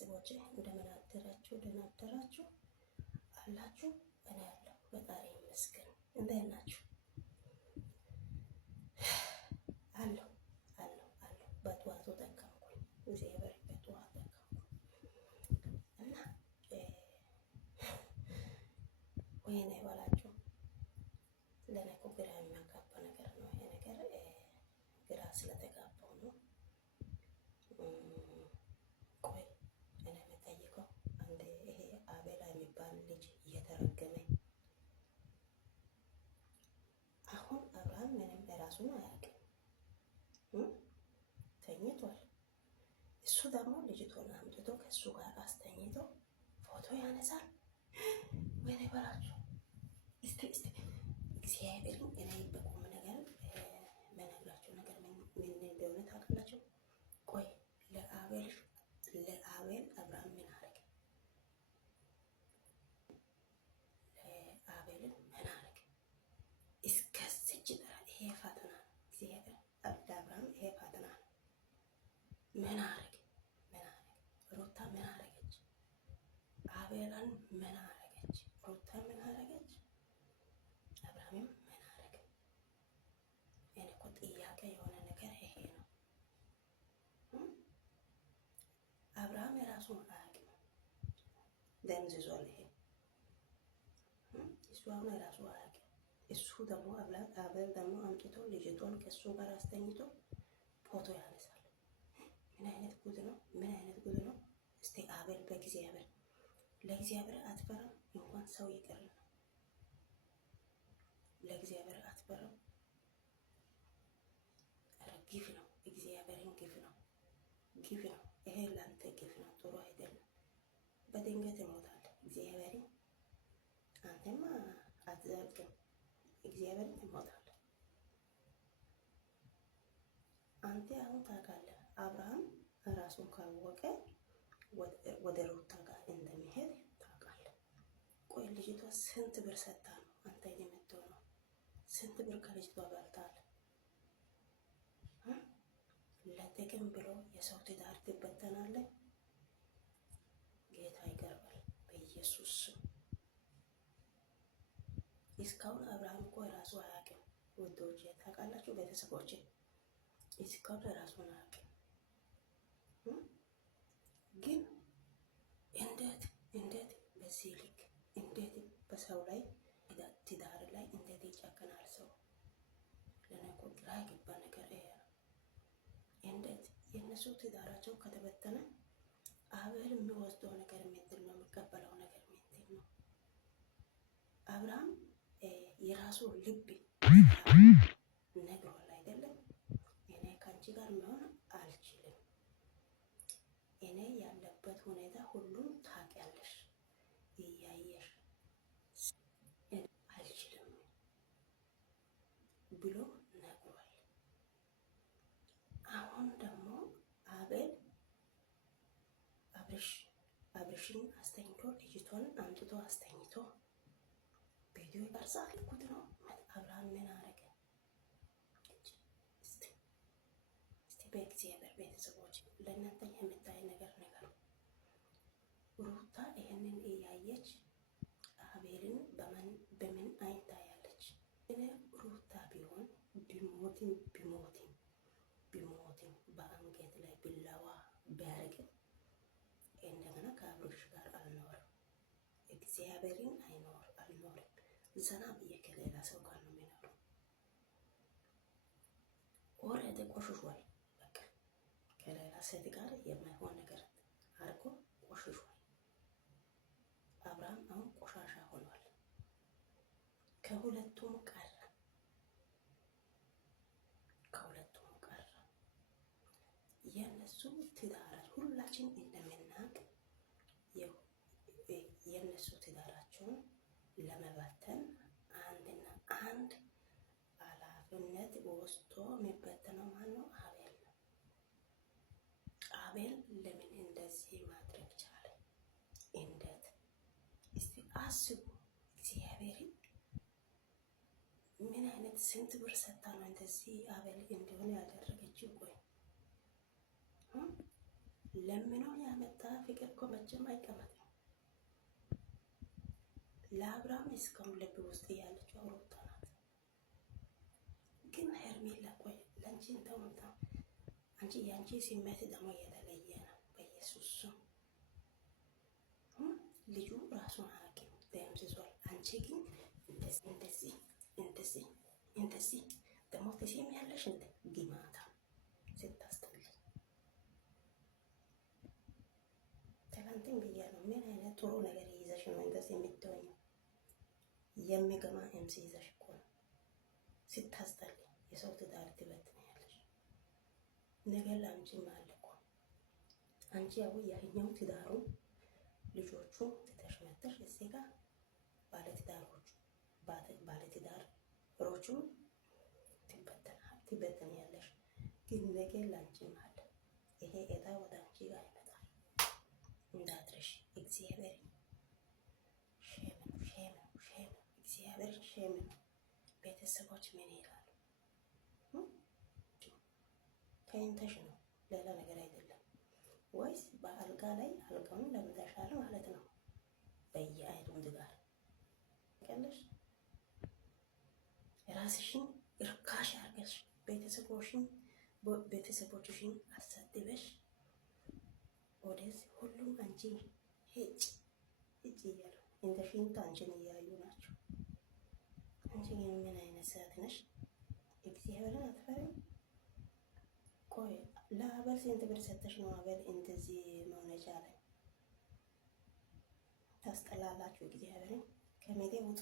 ቤተሰቦቼ እንደምን አደራችሁ? ደህና አደራችሁ አላችሁ? እኔ ያለሁ ፈጣሪ ይመስገን። እንዴት ናችሁ? አለሁ በጠዋቱ ደከምኩኝ፣ እግዚአብሔር በጠዋት ደከምኩኝ እና ወይኔ በላችሁ። ለእኔ እኮ ግራ የሚያጋባ ነገር ነው ይሄ ነገር። ግራ ስለተጋባው ነው። ቆይ እኔ የምጠይቀው አንድ ይሄ አቤላ የሚባል ልጅ እየተረገመ አሁን አብርሃም ምንም የራሱን አያውቅም፣ ተኝቷል። እሱ ደግሞ ልጅቷን አምጥቶ ከእሱ ጋር አስተኝቶ ፎቶ ያነሳል። ወይኔ በላችሁ። እስቲ እግዚአብሔርን እኔ በቁም ነገር መነግራችሁ ነገር ምን እንደሆነ ታውቃላችሁ? ቆይ ለአቤል አብርሃም ምን አረገ? ለአቤልን ምን አረገ? እስከዚች ድረስ ይሄ ፈተና ነው። እግዚአብሔር ለአብርሃም ይሄ ፈተና ነው። ምን አረገ? ሩታ ምን አረገች? አቤልን ምን አረገች? ሩታ ምን አረገች? አብርሃምም ምን አረገ? እኔ እኮ ጥያቄ የሆነ ነገር ይሄ ነው። አብርሃም የራሱን አያውቅም፣ ደንዝዟል። ይሄ እሱ አሁን የራሱ አያውቅም። እሱ ደግሞ አቤል ደግሞ አምጥቶ ልጅቷን ከእሱ ጋር አስተኝቶ ፎቶ ያነሳል። ምን አይነት ጉድ ነው? ምን አይነት ጉድ ነው? እስቲ አቤል በእግዚአብሔር ለእግዚአብሔር አትፈራም? እንኳን ሰው ይቅር ነው ለእግዚአብሔር አትፈራም? ግፍ ነው፣ እግዚአብሔርን ግፍ ነው፣ ግፍ ነው። ይሄ ላንተ ግፍ ነው፣ ጥሩ አይደለም። በድንገት ይሞታል። እግዚአብሔርን አንተማ አትዘልቅም፣ እግዚአብሔርን ትሞታለህ። አንተ አሁን ታውቃለህ፣ አብርሃም ራሱን ካወቀ ወደ ሩታ ጋር እንደሚሄድ ታውቃለህ። ቆይ ልጅቷ ስንት ብር ሰጣ ነው አንተ የምትሆነው? ስንት ብር ከልጅቷ በልታል? ለጥቅም ብሎ የሰው ትዳር ትበተናለህ። ጌታ ይገርማል በኢየሱስ ስም። እስካሁን አብርሃም እኮ የራሱ አያውቅም ውዶቼ፣ ታውቃላችሁ ቤተሰቦቼ፣ እስካሁን የራሱን አያውቅም። ግን እንዴት በዚህ ልክ እንዴት በሰው ላይ ትዳር ላይ እንዴት ይጨክናል ሰው? ለእኔ እኮ ግራ የገባ ነገር ይሄ ነው። እንዴት የእነሱ ትዳራቸው ከተበተነ አቤል የሚወስደው ነገር ምንድን ነው? የሚቀበለው ነገር ምንድን ነው? አብርሃም የራሱ ልብ ነግሯል አይደለም? እኔ ከአንቺ ጋር መሆን አልችልም፣ እኔ ያለበት ሁኔታ ሁሉም ታውቂያለሽ፣ እያየሽ አልችልም ብሎ ነግሯል። አሁን ደግሞ አብርሽን አስተኝቶ ልጅቷን አምጥቶ አስተኝቶ ቪዲዮ ይቀርጻል። ጉድ ነው። አብርሃም ምን አረገ? እስቲ በእግዚአብሔር ቤተሰቦች ለእናንተ የምታይ ነገር ሩታ ይህንን እያየች አቤልን በምን አይን ታያለች? እኔ ሩታ ቢሆን ቢሞትም በአንገት ላይ ቢላዋ ቢያደርግም እንደገና ከአብርሽ ጋር አልኖርም፣ እግዚአብሔርን አልኖርም። ዘና ብዬ ከሌላ ሰው ጋር ነው የሚኖረው። ኦልሬዲ ቆሽሿል። በቃ ከሌላ ሴት ጋር የማይሆን ነገር አድርጎ ቆሽሿል። አብርሃም አሁን ቆሻሻ ሆኗል። ከሁለቱም ቀረ። የነሱ ትዳራት ሁላችን እንደምናውቅ የነሱ ትዳራቸውን ለመበተን አንድና አንድ ኃላፊነት ወስዶ የሚበተነው ማነው? አቤል ነው። አቤል ለምን እንደዚህ ማድረግ ቻለ? እንዴት? እስቲ አስቡ። እግዚአብሔርን ምን አይነት ስንት ብር ሰጣ ነው እንደዚህ አቤል እንዲሆን ያደረገችው? ቆይ ለምኖ ያመጣ ፍቅር እኮ መቼም አይቀመጥም። ለአብርሃም እስካሁን ልብ ውስጥ ያለችው ሩታ ናት። ግን ሄርሜላ ቆይ ለአንቺ እንተውታ አንቺ የአንቺ ስሜት ደግሞ የተለየ ነው። በኢየሱስ ልጁ ራሱን አያውቅም ደምስሷል። አንቺ ግን እንደዚህ ደግሞ ትሰሚያለሽ እንደ ግማታ ስታስተል ትናንትን ብያለሁ። ምን አይነት ጥሩ ነገር ይዘሽ ነው እንደዚህ የምትሆኝ? የሚገማ ኤምሲ ይዘሽ እኮ ነው ስታስጠል። የሰው ትዳር ትበትኛለሽ። ነገር ለአንቺም አለ እኮ አንቺ ያው ያኛው ትዳሩ ልጆቹ ትተሽ መተሽ እዚህ ጋር ባለትዳሮቹ ትበትኛለሽ። ግን ነገር ለአንቺም አለ። ይሄ እጣ ወደ አንቺ ጋር ይመጣል እንዳትረሽ። እግዚአብሔር እግዚአብሔር ሼም ነው። ቤተሰቦች ምን ይላሉ? ከእንተሽ ነው ሌላ ነገር አይደለም። ወይስ በአልጋ ላይ አልጋውን ለምደሻል ማለት ነው? በየአይዱም ጋር ቀለሽ ራስሽን እርካሽ አርገሽ ቤተሰቦችሽን አሳድበሽ ወደዚህ ሁሉም አንቺ ሄጭ እያሉ እንደ ሽንት አንቺን እያዩ ናቸው። አንቺ ግን ምን አይነት ሰዓት ነሽ? እግዚአብሔርን አትፈሪም? ቆይ ለአበል ስንት ብር ሰተሽ ነው አበል እንደዚህ መሆን የቻለ? ታስጠላላችሁ። እግዚአብሔርን ከሜዳ ውጡ።